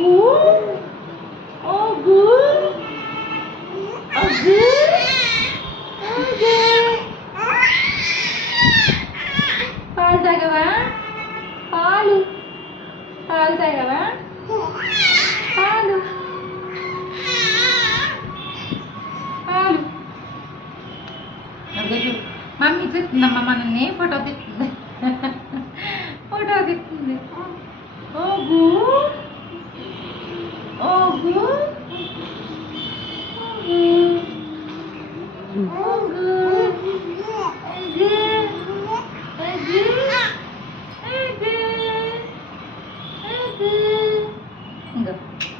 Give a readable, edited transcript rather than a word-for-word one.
Ogu, ogu, ogu, ogu. పాలు తాగవా? పాలు పాలు తాగవా? పాలు పాలు. మమ్మీ చూస్తుందమ్మా, మనల్ని ఫోటో తీస్తుంది. ఫోటో తీస్తుంది. ఓగు ఓగు ఓగు ఓగు.